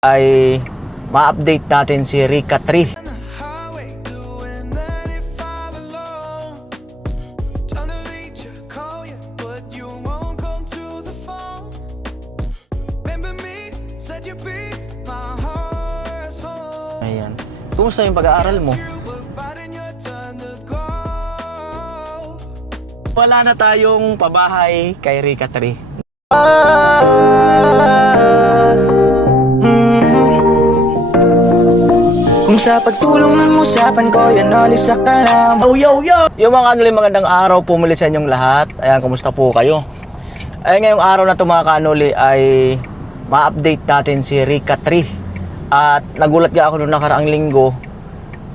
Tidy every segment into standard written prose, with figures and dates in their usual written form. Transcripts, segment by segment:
ay ma-update natin si Rika 3. Ayan. Kumusta yung pag-aaral mo? Wala na tayong pabahay kay Rika 3. Kung sa pagtulong ng usapan ko, yan alis sa kalam. Yo! Yung mga kanuli, magandang araw po muli sa inyong lahat. Ayan, kumusta po kayo? Ay, ngayong araw na ito mga kanuli ay ma-update natin si Rika 3. At nagulat nga ako noong nakaraang linggo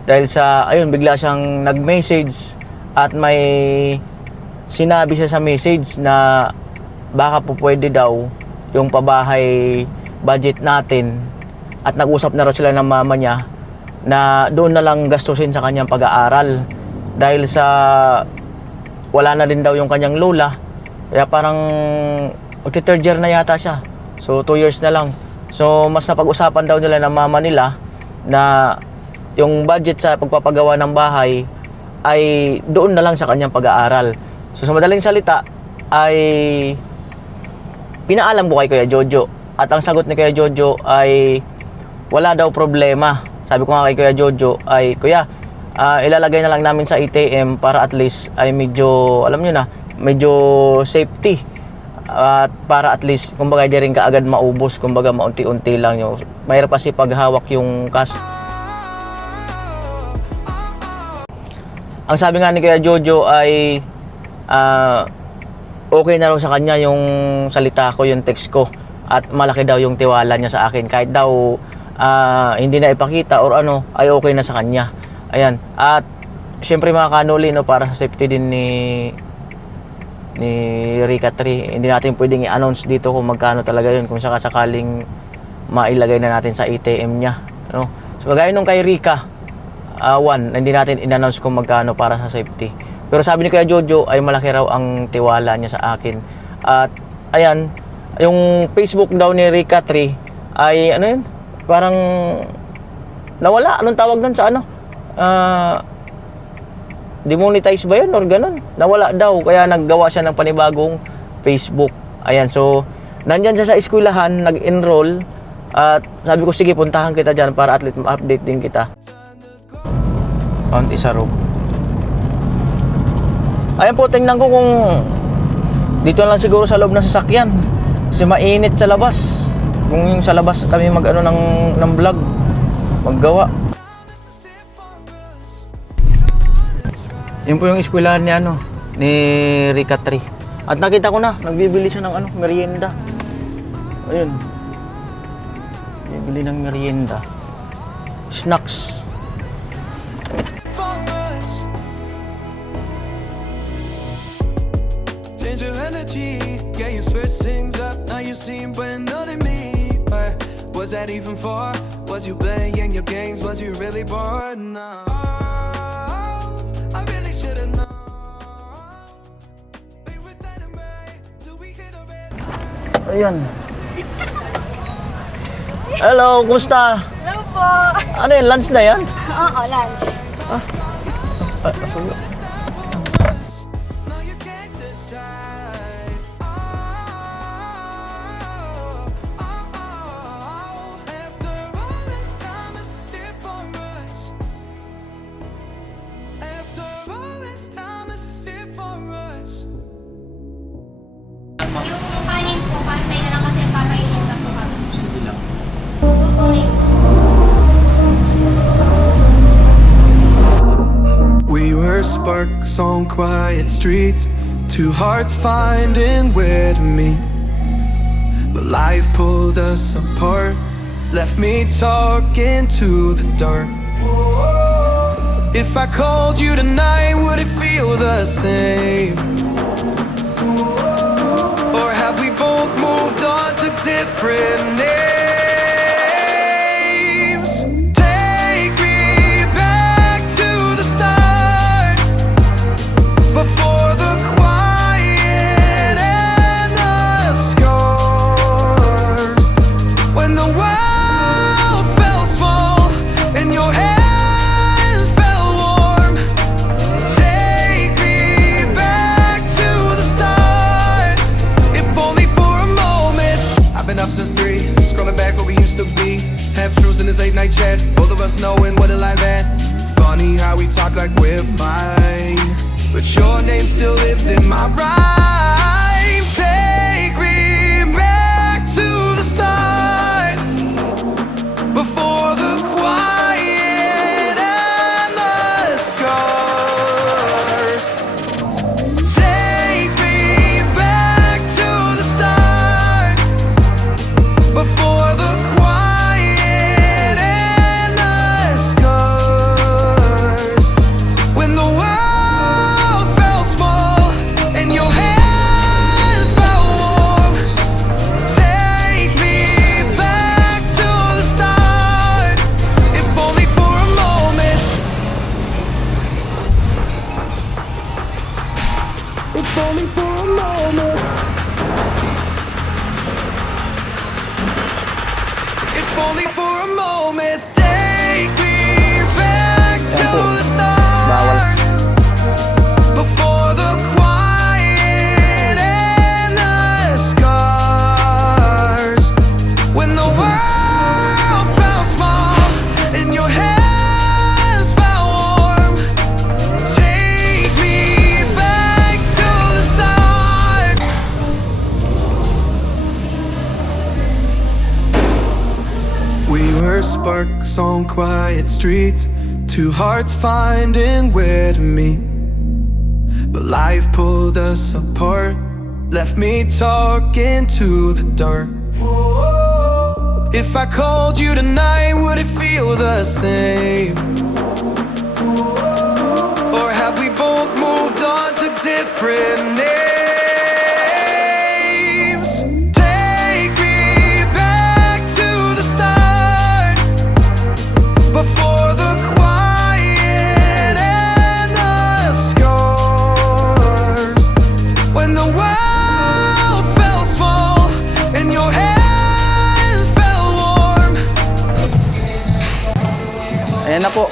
dahil sa, ayun, bigla siyang nag-message at may sinabi siya sa message na baka po pwede daw yung pabahay budget natin, at nag-usap na raw sila ng mama niya na doon na lang gastusin sa kanyang pag-aaral dahil sa wala na din daw yung kanyang lola, kaya parang magti-third year na yata siya, so 2 years na lang. So mas napag-usapan daw nila ng mama nila na yung budget sa pagpapagawa ng bahay ay doon na lang sa kanyang pag-aaral. So sa madaling salita ay pinaalam ko kay Kuya Jojo, at ang sagot ni Kuya Jojo ay wala daw problema. Sabi ko nga kay Kuya Jojo ay, Kuya, ilalagay na lang namin sa ATM para at least ay medyo, alam nyo na, medyo safety. At para at least, kumbaga di rin kaagad maubos, kumbaga maunti-unti lang yung, mahirap kasi paghawak yung cash. Ang sabi nga ni Kuya Jojo ay okay na raw sa kanya yung salita ko, yung text ko, at malaki daw yung tiwala niya sa akin. Kahit daw hindi na ipakita or ano, ay okay na sa kanya. Ayan. At syempre mga kanuli, no, para sa safety din ni Rika 3, hindi natin pwedeng i-announce dito kung magkano talaga yun, kung sakaling mailagay na natin sa ATM niya, no? So kagaya nung kay Rika 1, hindi natin in-announce kung magkano para sa safety. Pero sabi ni Kuya Jojo ay malaki raw ang tiwala niya sa akin. At ayan, yung Facebook daw ni Rika 3 ay ano yun? Parang nawala. Anong tawag nun sa ano? Demonetize ba yun or ganun? Nawala daw, kaya naggawa siya ng panibagong Facebook. Ayan, so nandyan siya sa eskwelahan, nag-enroll, at sabi ko sige, puntahan kita dyan para at least ma-update din kita. Count isa row. Ayan po, tingnan ko kung dito lang siguro sa loob ng sasakyan kasi mainit sa labas. Kung yung sa labas kami mag-ano ng vlog, maggawa. Yun po yung eskwelahan ni ano, ni Rika 3. At nakita ko na, nagbibili siya ng ano, merienda. Ayun. Bibili ng merienda. Snacks. Change your energy, yeah, you switch things up. Now you seem brand new to me. But was that even for? Was you playing your games? Was you really bored? No, I really should've known. Be with that and right till we hit a red. Ayan. Hello, kumusta? Hello po. Ano yun, lunch na yan? Oo, lunch. Masulo. Now you can't decide. After all this time, it's here for us. After all this time, it's here for us. Yung kanin po, pantay na lang kasi nagpapainom na po kami. Sige lang. Tutunin. We were sparks on quiet streets, two hearts finding where to meet. But life pulled us apart, left me talking to the dark. If I called you tonight, would it feel the same? Or have we both moved on to different names? Take me back to the start, before the quiet and the scars, when the world Beers, late night chat, both of us knowing what it like that. Funny how we talk like we're fine, but your name still lives in my rhyme. Take me back to the start, before the quiet and the scars. Take me back to the start, before the quiet and the scars. When the world felt small and your hands felt warm. Take me back to the start, if only for a moment. If only for a moment. If only for a moment. Take me back to the start, before the quiet and the scars. When the world felt small and your hands felt warm. Take me back to the start. We were sparks on quiet streets, two hearts finding where to meet. But life pulled us apart, left me talking to the dark. If I called you tonight, would it feel the same? Or have we both moved on to different names? Take me back to the start, before the quiet and the scars. When the world felt small and your hands felt warm. Ayan na po,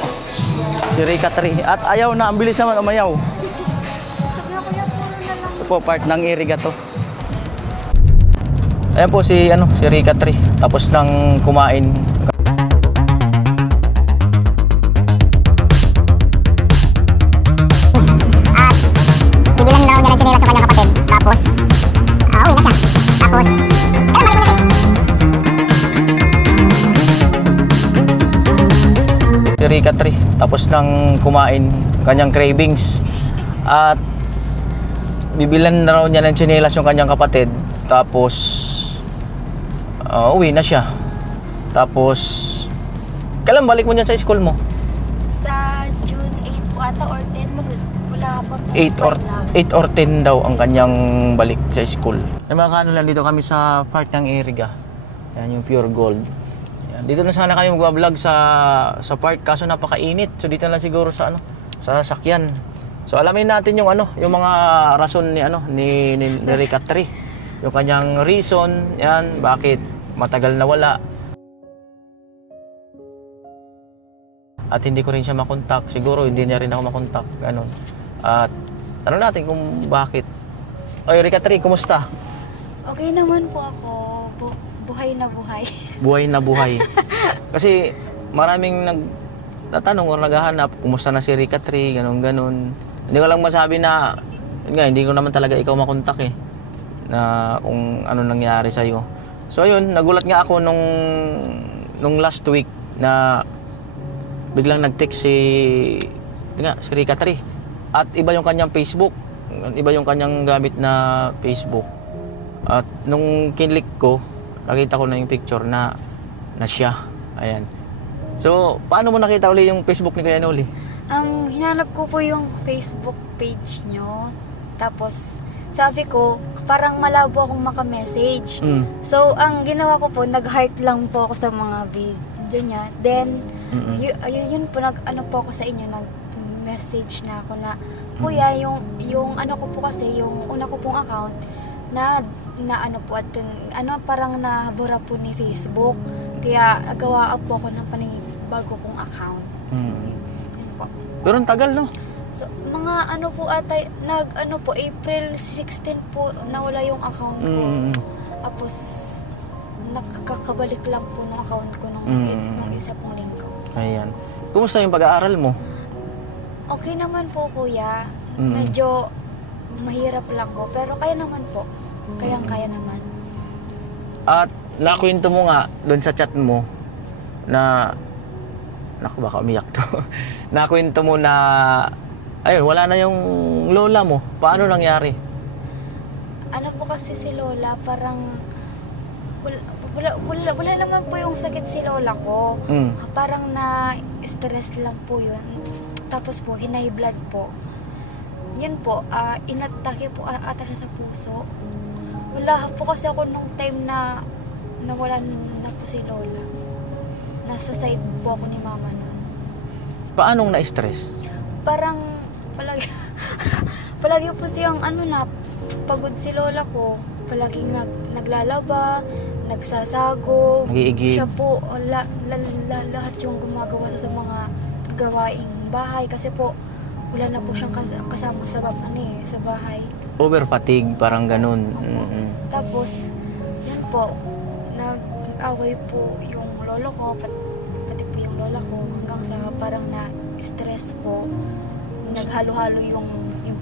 si Rika 3. At ayaw na, ang bilis naman umayaw. Sige, kuya, puro na lang. Ito po, part ng iriga to. Ayan po si, si Rika 3. Tapos nang kumain. Bibilan na raw niya ng tsinelas sa kanyang kapatid. Tapos, uwi na siya. Tapos, Si Rika 3. Tapos nang kumain kanyang cravings. At bibilan na raw niya ng tsinelas yung kanyang kapatid. Tapos uwi na siya. Tapos kailan balik mo dyan sa school mo? Sa June 8 po ata or 10, wala pa po. 8 or 10 daw ang kanyang balik sa school. May mga kaano lang dito kami sa part ng Iriga. Yan yung pure gold. Yan. Dito na sana kami magbablog sa part kaso napakainit. So dito na lang siguro sa sa sasakyan. So alamin natin yung yung mga rason ni ni Rika 3. Yung kanyang reason, yan, bakit matagal na wala. At hindi ko rin siya makontak. Siguro hindi niya rin ako makontak. Ganun. At tanong natin kung bakit. Oy, Rika 3, kumusta? Okay naman po ako. Buhay na buhay. Buhay na buhay. Kasi maraming nagtatanong o naghahanap, kumusta na si Rika 3, ganun. Hindi ko lang masabi na, hindi ko naman talaga ikaw makontak na kung ano nangyari sa'yo. So yun, nagulat nga ako nung last week na biglang nag-text si Rika 3. At iba yung kanyang Facebook. Iba yung kanyang gamit na Facebook. At nung kinlik ko, nakita ko na yung picture na siya. Ayan. So, paano mo nakita uli yung Facebook ni Kuya Noli? Hinanap ko po yung Facebook page nyo. Tapos, sabi ko, parang malabo akong makamessage. So, ang ginawa ko po, nag-heart lang po ako sa mga video niya. Then, yun po, po ako sa inyo, nag-message na ako na, Kuya, yung ko po kasi, yung una ko pong account, na po at parang nabura po ni Facebook. Kaya gawa po ako ng bago kong account. Yun po. Pero ang tagal, no? So, mga po ata, April 16 po, nawala yung account ko. Tapos, nakakabalik lang po ng account ko nung isa pong linggo. Ayan. Kumusta yung pag-aaral mo? Okay naman po, kuya. Mm. Medyo mahirap lang po, pero kaya naman po. Kayang-kaya naman. At nakwento mo nga doon sa chat mo na naku, baka umiyak to. Nakwento mo na ayun, wala na yung lola mo. Paano nangyari? Ano po kasi si Lola, parang wala naman po yung sakit si Lola ko. Mm. Parang na-stress lang po yun. Tapos po, hinay blood po. Yun po, inatake po ata siya sa puso. Wala po kasi ako nung time na nawala na po si Lola. Nasa side po ako ni Mama nun. Paanong na-stress? Parang palagi po siyang pagod si Lola ko. Palaging naglalaba, nagsasago. Nag-iigib. Siya po, lahat yung gumagawa sa mga gawaing bahay. Kasi po, wala na po siyang kasama sa bahay. Over fatigue, parang ganun. Opo. Tapos, yun po, nag-away po yung lolo ko, pati po yung lola ko, hanggang sa parang na-stress po. Naghalo-halo yung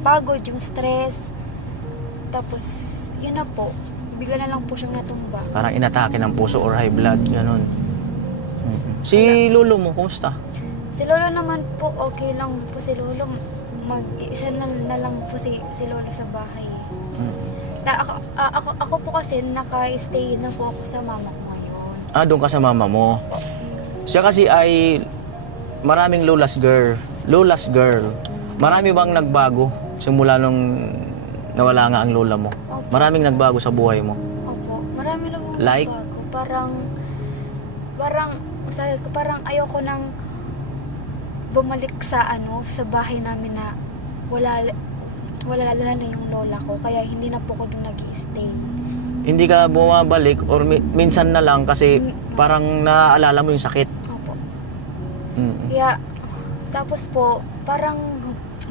pagod, yung stress. Tapos, yun na po, bigla na lang po siyang natumba. Parang inatake ng puso or high blood, ganun. Si lolo mo, kumusta? Si lolo naman po, okay lang po si lolo. Mag-isa na lang po si lolo sa bahay. Ako po kasi naka-stay na po ako sa mama ko ngayon. Doon ka sa mama mo. Siya kasi ay maraming lola's girl. Lola's girl. Marami bang nagbago simula nung nawala nga ang lola mo? Opo. Maraming nagbago sa buhay mo. Opo, marami lang po Like? bago. Parang ayoko nang bumalik sa bahay namin na wala na yung lola ko. Kaya hindi na po ako doon nag-i-stay. Hindi ka bumabalik or minsan na lang kasi parang naaalala mo yung sakit. Opo. Mm. Kaya, tapos po, parang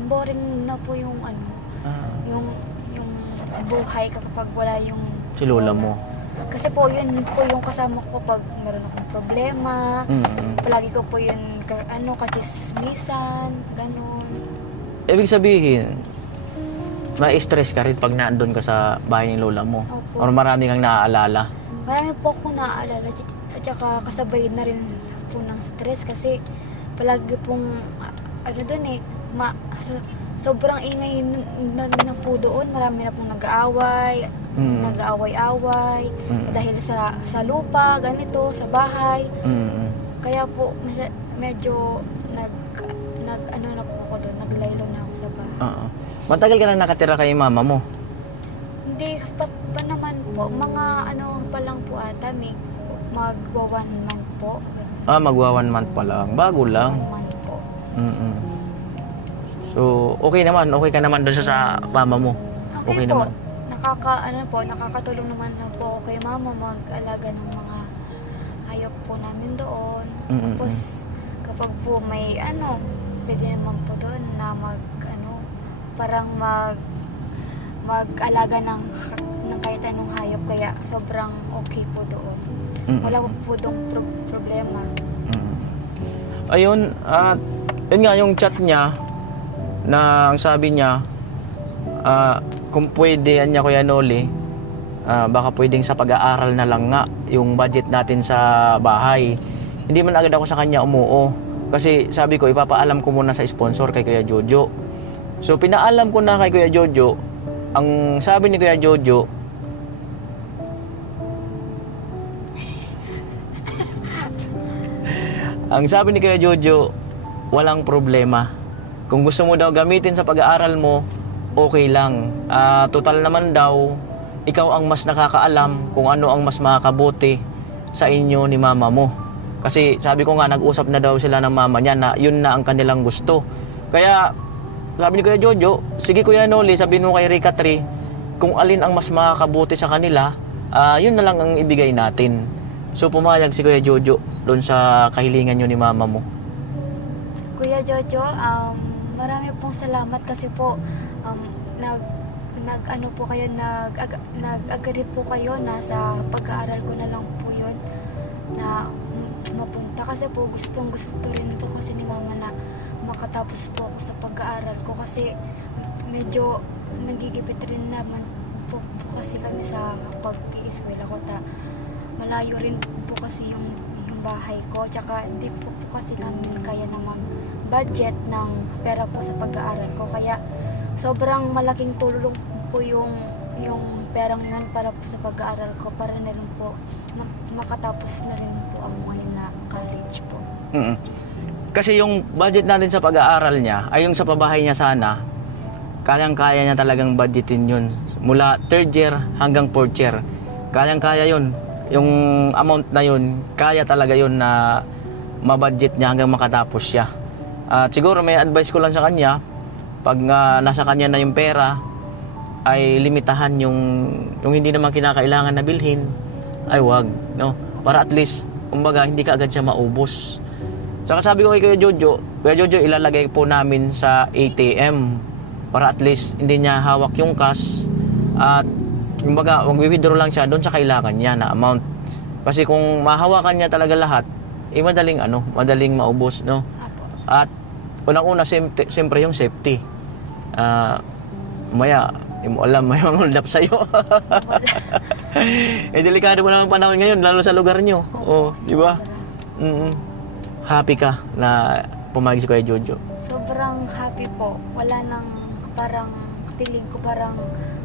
boring na po yung yung buhay kapag wala yung Si lola mo. Kasi po, yun po yung kasama ko pag meron akong problema. Palagi ko po yun, kachismisan, ganun. Ibig sabihin, ma-stress ka rin pag naandun ka sa bahay ng lola mo. Opo. Or marami kang naaalala. Marami po akong naaalala at saka kasabay na rin po ng stress kasi palagi pong sobrang ingay na po doon. Marami na pong nag-aaway, nag-aaway-away dahil sa lupa, ganito, sa bahay. Kaya po medyo na po ako doon, naglaylo na ako sa bahay. Matagal ka na nakatira kay mama mo? Hindi pa naman po. Mga pa lang po ata. Magwa 1 month po. Magwa 1 month pa lang. Bago 1 lang. month po. So, okay naman. Okay ka naman doon sa mama mo. Okay po. Naman. Nakakatulong naman na po ako kay mama mag-alaga ng mga hayop po namin doon. Tapos, kapag po may pwede naman po doon na parang mag-alaga ng kahit anong hayop, kaya sobrang okay po doon. Wala po doon problema. Ayun, yun nga yung chat niya na ang sabi niya, kung pwede niya Kuya Noli, baka pwedeng sa pag-aaral na lang nga yung budget natin sa bahay. Hindi man agad ako sa kanya umuo kasi sabi ko ipapaalam ko muna sa sponsor kay Kuya Jojo. So pinaalam ko na kay Kuya Jojo. Ang sabi ni Kuya Jojo, walang problema. Kung gusto mo daw gamitin sa pag-aaral mo, okay lang. Total naman daw, ikaw ang mas nakakaalam kung ano ang mas makakabuti sa inyo ni mama mo. Kasi sabi ko nga, nag-usap na daw sila ng mama niya na yun na ang kanilang gusto. Kaya sabi ni Kuya Jojo, sige Kuya Noli, sabihin mo kay Rica 3, kung alin ang mas makakabuti sa kanila, yun na lang ang ibigay natin. So pumayag si Kuya Jojo doon sa kahilingan nyo ni mama mo. Kuya Jojo, marami pong salamat kasi po nag-agree po kayo na sa pag-aaral ko na lang po po yun na mapunta. Kasi po gustong gusto rin po kasi ni mama na makatapos po ako sa pag-aaral ko. Kasi medyo nagigipit rin naman po kasi kami sa pag-i-eskwela ko. Malayo rin po kasi yung bahay ko. Tsaka hindi po kasi namin kaya na mag-budget ng pera po sa pag-aaral ko. Kaya sobrang malaking tulong po yung perang yun para po sa pag-aaral ko. Para na rin po makatapos na rin po ako ngayon na college po. Kasi yung budget natin sa pag-aaral niya, ay yung sa pabahay niya sana, kayang-kaya niya talagang budgetin yun. Mula 3rd year hanggang 4th year. Kayang-kaya yun. Yung amount na yun, kaya talaga yun na mabudget niya hanggang makatapos siya. At siguro may advice ko lang sa kanya, pag nasa kanya na yung pera, ay limitahan yung hindi naman kinakailangan na bilhin, ay wag, no? Para at least, kumbaga, hindi ka agad siya maubos. Saka sabi ko kay Kuya Jojo, ilalagay po namin sa ATM para at least hindi niya hawak yung cash at kumbaga, mag-withdraw lang siya doon sa kailangan niya na amount. Kasi kung mahawakan niya talaga lahat, madaling maubos, no? Apo. At unang-una, siyempre yung safety. Maya, hindi mo alam, may mga hold up sa'yo. Delikado mo lang ang panahon ngayon, lalo sa lugar nyo. Opo, Di ba? sobra. Happy ka na pumayag si Kuya Jojo. Sobrang happy po. Wala nang parang feeling ko parang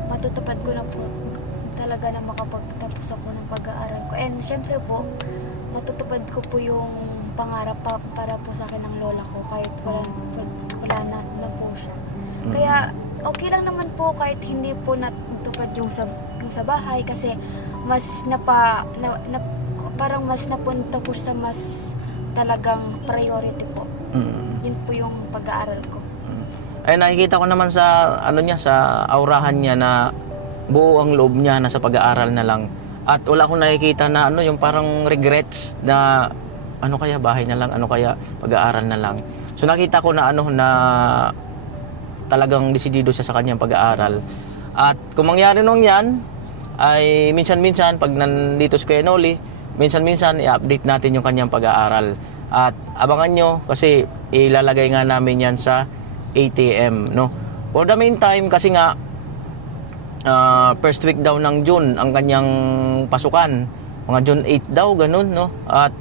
matutupad ko na po talaga na makapagtapos ako ng pag-aaral ko. And syempre po, matutupad ko po yung pangarap para po sa akin ng lola ko kahit wala na po siya. Kaya okay lang naman po kahit hindi po natupad yung sa bahay kasi mas parang mas napunta po sa mas talagang priority po. Yun po yung pag-aaral ko. Ay nakikita ko naman sa sa aurahan niya na buo ang loob niya na sa pag-aaral na lang. At wala akong nakikita na yung parang regrets na kaya bahay na lang, kaya pag-aaral na lang. So nakita ko na na talagang desidido siya sa kanyang pag-aaral. At kung mangyari nung yan, ay minsan-minsan pag nandito si Kuya Noli, minsan-minsan i-update natin yung kanyang pag-aaral. At abangan nyo kasi ilalagay nga namin yan sa ATM, no? For the meantime, kasi nga first week daw ng June ang kanyang pasukan. Mga June 8 daw, ganun, no? At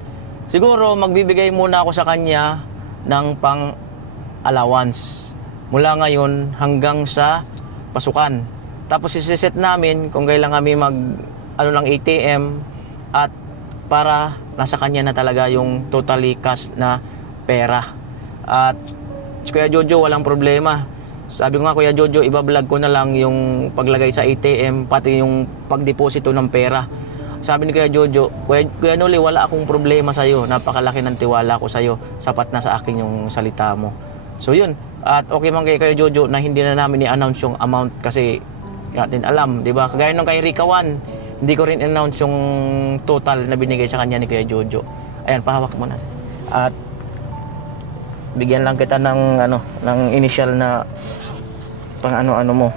siguro magbibigay muna ako sa kanya ng pang-allowance mula ngayon hanggang sa pasukan. Tapos isiset namin kung kailan kami ng ATM at para nasa kanya na talaga yung totally cash na pera. At si Kuya Jojo walang problema. Sabi ko nga, Kuya Jojo, ibablog ko na lang yung paglagay sa ATM pati yung pagdeposito ng pera. Sabi ni Kuya Jojo, Kuya Noli, wala akong problema sa'yo. Napakalaki ng tiwala ko sa'yo. Sapat na sa akin yung salita mo. So yun. At okay man kay Kuya Jojo na hindi na namin i-announce yung amount kasi natin alam, di ba? Kagaya nung kay Rika 1, hindi ko rin announce yung total na binigay sa kanya ni Kuya Jojo. Ayan, pahawak mo na. At bigyan lang kita ng ng initial na pang ano mo.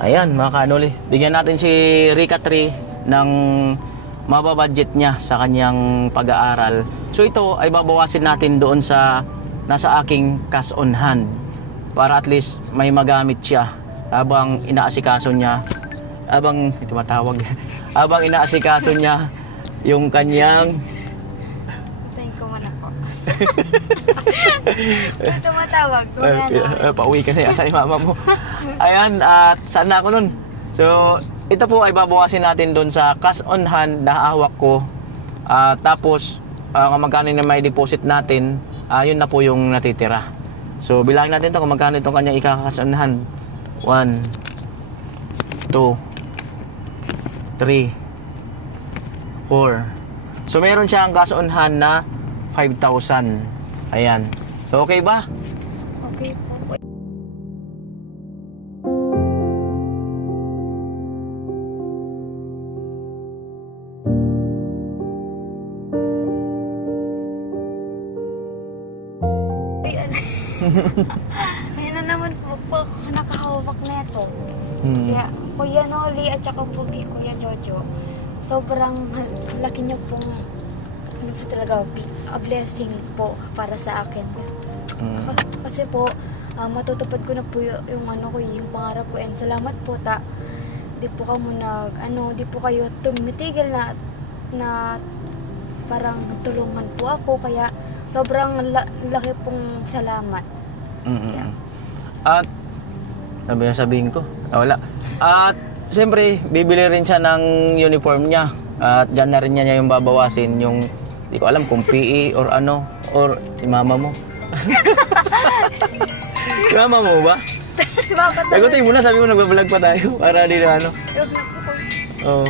Ayan, mga kanoli. Bigyan natin si Rika 3 ng mababudget niya sa kanyang pag-aaral. So ito ay babawasin natin doon sa nasa aking cash on hand para at least may magamit siya habang inaasikaso niya habang inaasikaso niya yung kanyang Tayin ko muna po. Kung tumatawag ko pauwi ka na yata ni mama mo. Ayan, at saan na ako nun? So ito po ay babawasin natin doon sa cash on hand na hawak ko. Tapos kung magkano na may deposit natin, yun na po yung natitira. So bilangin natin to kung magkano itong kanyang ika-cash on hand. 1 2 3 4. So meron siyang cash on hand na 5,000. Ayan. So okay ba? Okay po. Ayan na naman po ako nakahawak na ito. Hmm. Kaya Kuya Noli at saka po kay Kuya Jojo, sobrang laki niyo pong ano po talaga, a blessing po para sa akin. Hmm. Kasi po, matutupad ko na po yung ano ko, yung pangarap ko. And salamat po di po di po kayo tumitigil na parang tulungan po ako. Kaya sobrang laki pong salamat. Yeah. At ano ba yung sabihin ko? Wala. At siyempre, bibili rin siya ng uniform niya. At dyan na rin niya yung babawasin yung, di ko alam kung PE or ano, or si mama mo. Si mama mo ba? Bakit Sagutin mo na, sabi mo nagbablog pa tayo para di na ano. Huwag na po. Oo.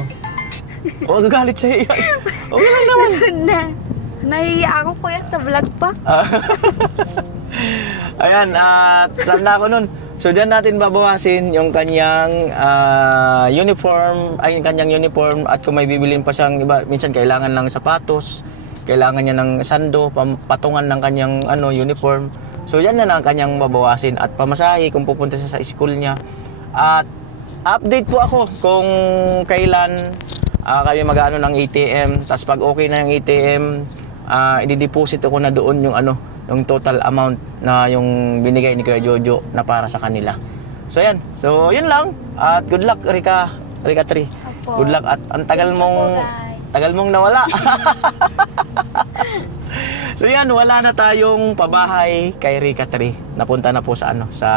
Oh, gagalit siya yan. Okay lang naman. Na. Nahiya ako kuya sa vlog pa. Ayan, at saan na ako nun? So, dyan natin babawasin yung kanyang uniform, ay yung kanyang uniform, at kung may bibilin pa siyang iba, minsan kailangan ng sapatos, kailangan niya ng sando, patungan ng kanyang uniform. So, yan na lang ang kanyang babawasin at pamasahe kung pupunta siya sa school niya. At update po ako kung kailan kami mag-ano ng ATM, tapos pag okay na yung ATM, i-deposit ko na doon yung total amount na yung binigay ni Kuya Jojo na para sa kanila. So yan. So yun lang. At good luck Rika 3. Opo. Good luck at ang tagal Thank you mong po, guys. tagal mong nawala. So yan, wala na tayong pabahay kay Rika 3. Napunta na po sa sa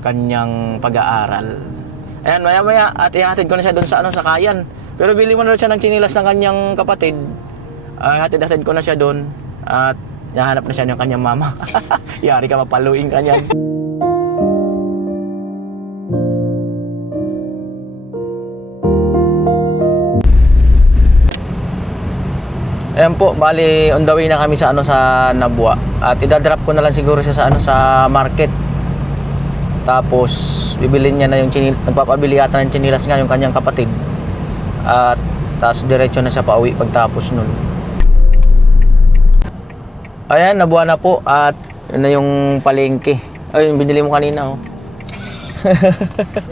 kanyang pag-aaral. Ayan, maya-maya at ihatid ko na siya doon sa sa Kayan. Pero bili mo na siya ng tsinilas ng kanyang kapatid. Hatid-hatid ko na siya doon at nahanap na siya ng kanyang mama. Yari ka, mapaluin ka niyan. Ayan po, bali on the way na kami sa sa Nabua. At idadrop ko na lang siguro siya sa sa market. Tapos bibilin niya na yung nagpapabili yata ng tsinilas nga yung kanyang kapatid. At tapos diretso na siya pauwi pagtapos nun. Ayan, Nabua na po at yun na yung palengke. Ay, yung binili mo kanina, oh.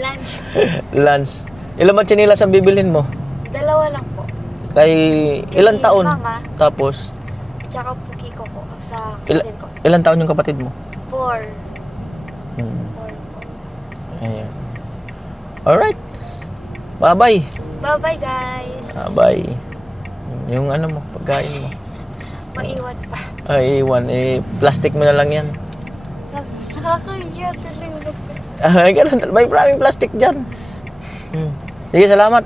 Lunch. Lunch. Ilan ba tsinilas ang bibilhin mo? 2 lang po. Kay ilang Kay taon? mama. Tapos At saka po Kiko po sa kapatid ko. ilang taon yung kapatid mo? 4. Hmm. 4 po. Ayan. Alright. Bye-bye. Bye-bye guys. Bye. Yung mo, pagkain mo. Maiwan pa. Ay, iwan. Plastic mo na lang yan. Nakakahiya talaga. Ay, ganun. May maraming plastic dyan. Sige, salamat.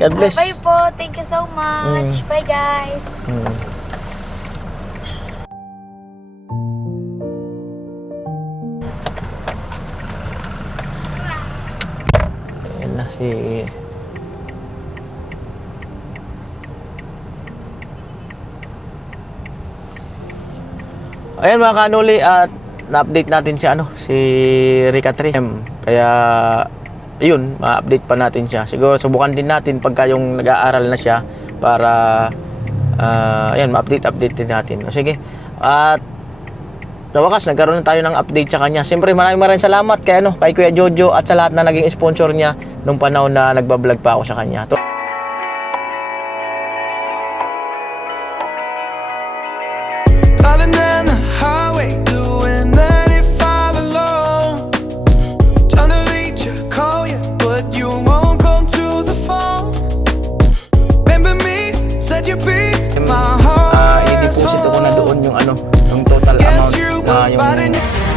God bless. Bye po. Thank you so much. Bye guys. Ayan na si... Ayan mga kanuli, at na-update natin si si Rika 3. Kaya yun, ma-update pa natin siya. Siguro subukan din natin pagka yung nag-aaral na siya para ayan, ma-update din natin. O, sige. At sa wakas, nagkaroon na tayo ng update sa kanya. Siyempre, maraming salamat kay Kuya Jojo at sa lahat na naging sponsor niya nung panahon na nagbablog pa ako sa kanya. Darling, down the highway, doing 95 alone. Trying to reach you, call you, but you won't come to the phone. Remember me, said you'd be my heart. I-deposit ko na doon yung yung total amount na yung